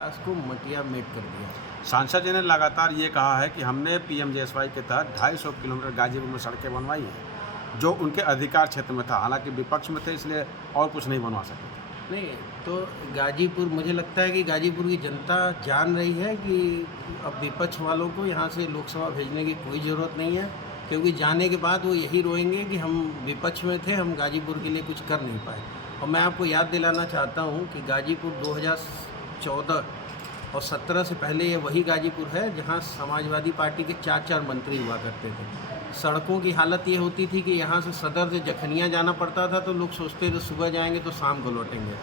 को मटिया मेट कर दिया। सांसद जी ने लगातार ये कहा है कि हमने पीएमजेएसवाई के तहत 250 किलोमीटर गाजीपुर में सड़कें बनवाई हैं जो उनके अधिकार क्षेत्र में था। हालांकि विपक्ष में थे इसलिए और कुछ नहीं बनवा सके। नहीं तो गाजीपुर, मुझे लगता है कि गाजीपुर की जनता जान रही है कि अब विपक्ष वालों को यहाँ से लोकसभा भेजने की कोई ज़रूरत नहीं है, क्योंकि जाने के बाद वो यही रोएंगे कि हम विपक्ष में थे, हम गाजीपुर के लिए कुछ कर नहीं पाए। और मैं आपको याद दिलाना चाहता हूँ कि गाजीपुर 2014 और 17 से पहले ये वही गाजीपुर है जहाँ समाजवादी पार्टी के 4 मंत्री हुआ करते थे। सड़कों की हालत ये होती थी कि यहाँ से सदर से जखनिया जाना पड़ता था, तो लोग सोचते थे सुबह जाएंगे तो शाम को लौटेंगे।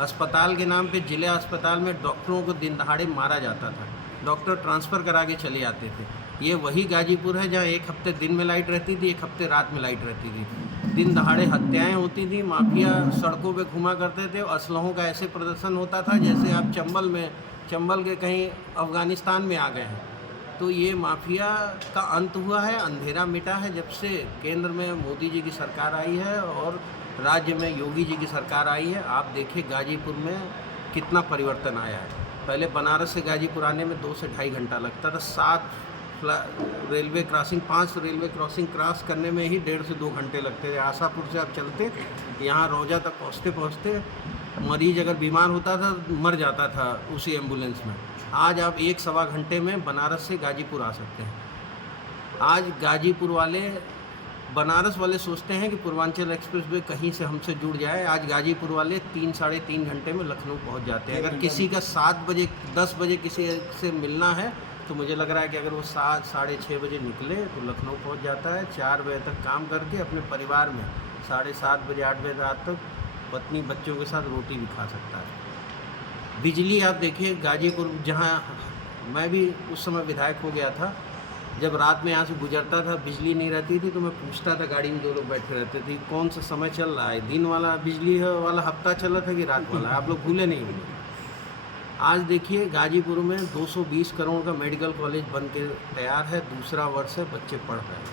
अस्पताल के नाम पे जिला अस्पताल में डॉक्टरों को दिन दहाड़े मारा जाता था, डॉक्टर ट्रांसफ़र करा के चले जाते थे। ये वही गाजीपुर है जहाँ एक हफ्ते दिन में लाइट रहती थी, एक हफ्ते रात में लाइट रहती थी। दिन दहाड़े हत्याएं होती थी, माफिया सड़कों पे घुमा करते थे, असलहों का ऐसे प्रदर्शन होता था जैसे आप चंबल के कहीं अफ़गानिस्तान में आ गए हैं। तो ये माफिया का अंत हुआ है, अंधेरा मिटा है जब से केंद्र में मोदी जी की सरकार आई है और राज्य में योगी जी की सरकार आई है। आप देखिए गाजीपुर में कितना परिवर्तन आया है। पहले बनारस से गाजीपुर आने में 2 से ढाई घंटा लगता था, 7 railway crossing, 5 railway crossing cross करने में ही 1.5 से 2 घंटे लगते थे। आशापुर से आप चलते यहाँ रोजा तक पहुँचते मरीज अगर बीमार होता था मर जाता था उसी एम्बुलेंस में। आज आप 1-1.25 घंटे में बनारस से गाजीपुर आ सकते हैं। आज गाजीपुर वाले, बनारस वाले सोचते हैं कि पूर्वांचल एक्सप्रेस वे कहीं से हमसे जुड़ जाए। आज गाजीपुर वाले 3-3.5 घंटे में लखनऊ पहुंच जाते हैं। अगर किसी का 7 बजे 10 बजे किसी से मिलना है तो मुझे लग रहा है कि अगर वो 7-6:30 बजे निकले तो लखनऊ पहुंच जाता है। 4 बजे तक काम करके अपने परिवार में 7:30 बजे 8 बजे रात तक पत्नी बच्चों के साथ रोटी भी खा सकता है। बिजली आप देखिए गाजीपुर, जहाँ मैं भी उस समय विधायक हो गया था, जब रात में यहाँ से गुजरता था बिजली नहीं रहती थी तो मैं पूछता था, गाड़ी में 2 लोग बैठे रहते थे, कौन सा समय चल रहा है, दिन वाला बिजली वाला हफ्ता चल रहा था कि रात वाला। आप लोग भूले नहीं होंगे। आज देखिए गाजीपुर में 220 करोड़ का मेडिकल कॉलेज बन के तैयार है, दूसरा वर्ष है, बच्चे पढ़ रहे हैं।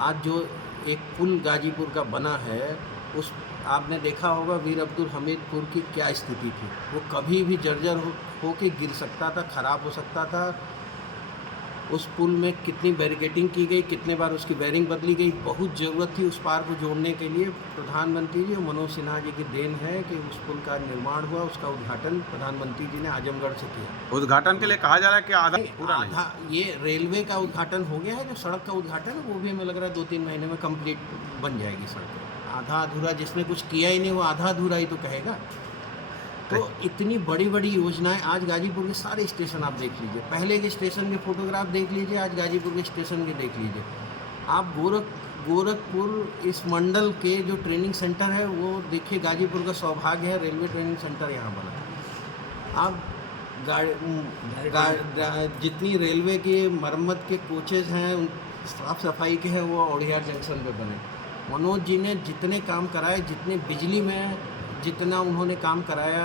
आज जो एक पुल गाजीपुर का बना है, उस आपने देखा होगा वीर अब्दुल हमीदपुर की क्या स्थिति थी। वो कभी भी जर्जर हो के गिर सकता था, ख़राब हो सकता था। उस पुल में कितनी बैरिकेडिंग की गई, कितने बार उसकी बैरिंग बदली गई। बहुत ज़रूरत थी उस पार को जोड़ने के लिए। प्रधानमंत्री जी और मनोज सिन्हा जी की देन है कि उस पुल का निर्माण हुआ। उसका उद्घाटन प्रधानमंत्री जी ने आजमगढ़ से किया। उद्घाटन के लिए कहा जा रहा है कि आधा ये रेलवे का उद्घाटन हो गया है। जो सड़क का उद्घाटन है वो भी हमें लग रहा है 2-3 महीने में कंप्लीट बन जाएगी सड़क। आधा अधूरा, जिसने कुछ किया ही नहीं वो आधा अधूरा ही तो कहेगा। तो इतनी बड़ी बड़ी योजनाएं, आज गाजीपुर के सारे स्टेशन आप देख लीजिए, पहले के स्टेशन के फोटोग्राफ देख लीजिए, आज गाजीपुर के स्टेशन के देख लीजिए। आप गोरखपुर इस मंडल के जो ट्रेनिंग सेंटर है वो देखिए, गाजीपुर का सौभाग्य है, रेलवे ट्रेनिंग सेंटर यहाँ बना। आप जितनी रेलवे की मरम्मत के कोचेज हैं, साफ़ सफाई के हैं, वो ओडियार जंक्शन पे बने। मनोज जी ने जितने काम कराए, जितने बिजली में जितना उन्होंने काम कराया,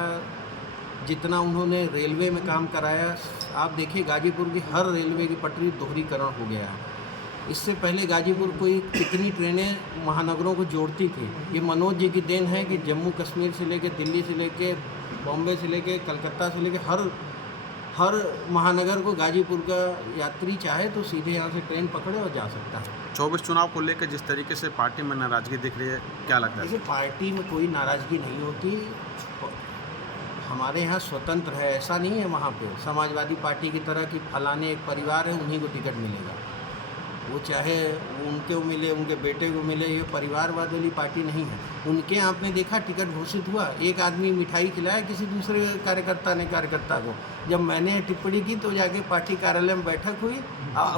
जितना उन्होंने रेलवे में काम कराया, आप देखिए गाजीपुर की हर रेलवे की पटरी दोहरीकरण हो गया है। इससे पहले गाजीपुर कोई कितनी ट्रेनें महानगरों को जोड़ती थी। ये मनोज जी की देन है कि जम्मू कश्मीर से लेके दिल्ली से लेके बॉम्बे से लेके कलकत्ता से लेके हर महानगर को गाजीपुर का यात्री चाहे तो सीधे यहाँ से ट्रेन पकड़े और जा सकता है। 24 चुनाव को लेकर जिस तरीके से पार्टी में नाराजगी दिख रही है, क्या लगता है? जैसे पार्टी में कोई नाराज़गी नहीं होती, हमारे यहाँ स्वतंत्र है, ऐसा नहीं है वहाँ पे समाजवादी पार्टी की तरह कि फलाने एक परिवार है उन्हीं को टिकट मिलेगा। वो चाहे उनको मिले, उनके बेटे को मिले, ये परिवारवाद वाली पार्टी नहीं है। उनके आपने देखा टिकट घोषित हुआ, एक आदमी मिठाई खिलाया किसी दूसरे कार्यकर्ता को। जब मैंने टिप्पणी की तो जाके पार्टी कार्यालय में बैठक हुई,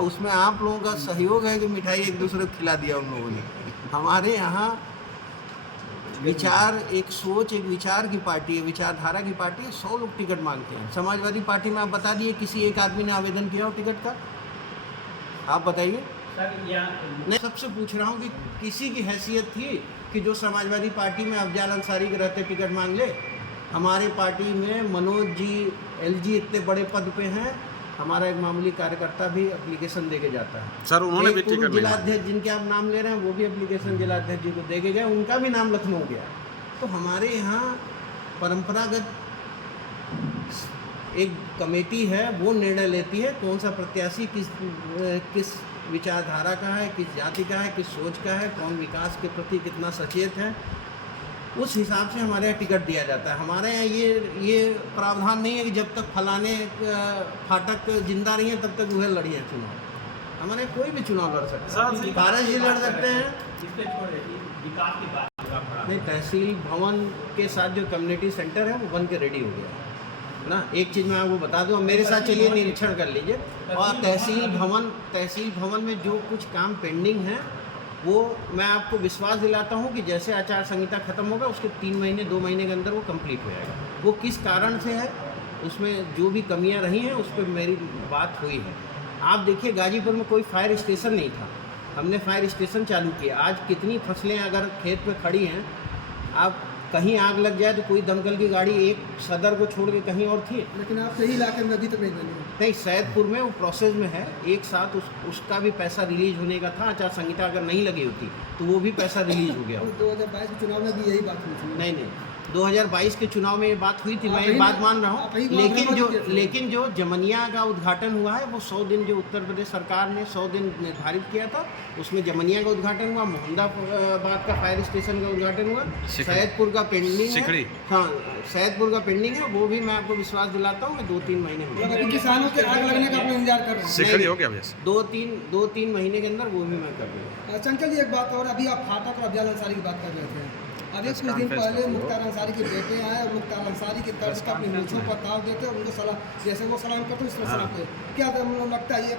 उसमें आप लोगों का सहयोग है कि मिठाई एक दूसरे को खिला दिया उन लोगों ने। हमारे यहाँ विचार, एक सोच, एक विचार की पार्टी है, विचारधारा की पार्टी है। 100 लोग टिकट मांगते हैं। समाजवादी पार्टी में आप बता दिए किसी एक आदमी ने आवेदन किया हो टिकट का? आप बताइए। मैं सबसे पूछ रहा हूँ कि किसी की हैसियत थी कि जो समाजवादी पार्टी में अफजाल अंसारी के रहते टिकट मांग ले? हमारे पार्टी में मनोज जी, एलजी इतने बड़े पद पे हैं, हमारा एक मामूली कार्यकर्ता भी एप्लीकेशन दे के जाता है। सर उन्होंने भी टिकट, जिलाध्यक्ष जिनके आप नाम ले रहे हैं वो भी एप्लीकेशन जिलाध्यक्ष जी को दे के गए, उनका भी नाम लखनऊ गया। तो हमारे यहाँ परंपरागत एक कमेटी है वो निर्णय लेती है कौन सा प्रत्याशी किस विचारधारा का है, किस जाति का है, किस सोच का है, कौन विकास के प्रति कितना सचेत है, उस हिसाब से हमारे यहाँ टिकट दिया जाता है। हमारे यहाँ ये प्रावधान नहीं है कि जब तक फलाने फाटक जिंदा रही हैं तब तक वह लड़िए चुनाव। हमारे कोई भी चुनाव लड़ सकता है, पारस जी लड़ सकते हैं। नहीं, तहसील भवन के साथ जो कम्युनिटी सेंटर है वो बन के रेडी हो गया है ना। एक चीज़ मैं आपको बता दूँ, मेरे साथ चलिए निरीक्षण कर लीजिए। और तहसील भवन में जो कुछ काम पेंडिंग है वो मैं आपको विश्वास दिलाता हूँ कि जैसे आचार संहिता खत्म होगा उसके 3 महीने 2 महीने के अंदर वो कंप्लीट हो जाएगा। वो किस कारण से है, उसमें जो भी कमियां रही हैं उस पर मेरी बात हुई है। आप देखिए गाजीपुर में कोई फायर स्टेशन नहीं था, हमने फायर स्टेशन चालू किया। आज कितनी फसलें अगर खेत में खड़ी हैं, आप कहीं आग लग जाए तो कोई दमकल की गाड़ी एक सदर को छोड़ के कहीं और थी। लेकिन आप सही इलाके में अभी तक नहीं बनी। नहीं, सैदपुर में वो प्रोसेस में है, एक साथ उसका भी पैसा रिलीज होने का था। आचार संहिता अगर नहीं लगी होती तो वो भी पैसा रिलीज हो गया। 2022 के चुनाव में भी यही बात हुई थी। नहीं, 2022 के चुनाव में ये बात हुई थी, मैं ये बात मान रहा हूँ। लेकिन जो जमनिया का उद्घाटन हुआ है वो 100 दिन जो उत्तर प्रदेश सरकार ने 100 दिन निर्धारित किया था, उसमें जमनिया का उद्घाटन हुआ, मोहम्मदाबाद का फायर स्टेशन का उद्घाटन हुआ, सैदपुर का पेंडिंग है। हाँ, सैदपुर का पेंडिंग है, वो भी मैं आपको विश्वास दिलाता हूँ मैं 2-3 महीने में। किसानों के आग लगने का अपना इंतजार कर रहे हैं। हो गया भैया 2-3 महीने के अंदर वो भी मैं कर दूँगा। चंचल जी, एक बात और, अभी आप फाटक और अफजल अंसारी की बात कर रहे थे। अभी कुछ दिन पहले मुख्तार अंसारी के बेटे आए और मुख्तार अंसारी की तर्ज का अपनी मूंछों पर ताव देते और उनको सलाम, जैसे वो सलाम करते हैं इस तरह सलाम करते। क्या लगता है ये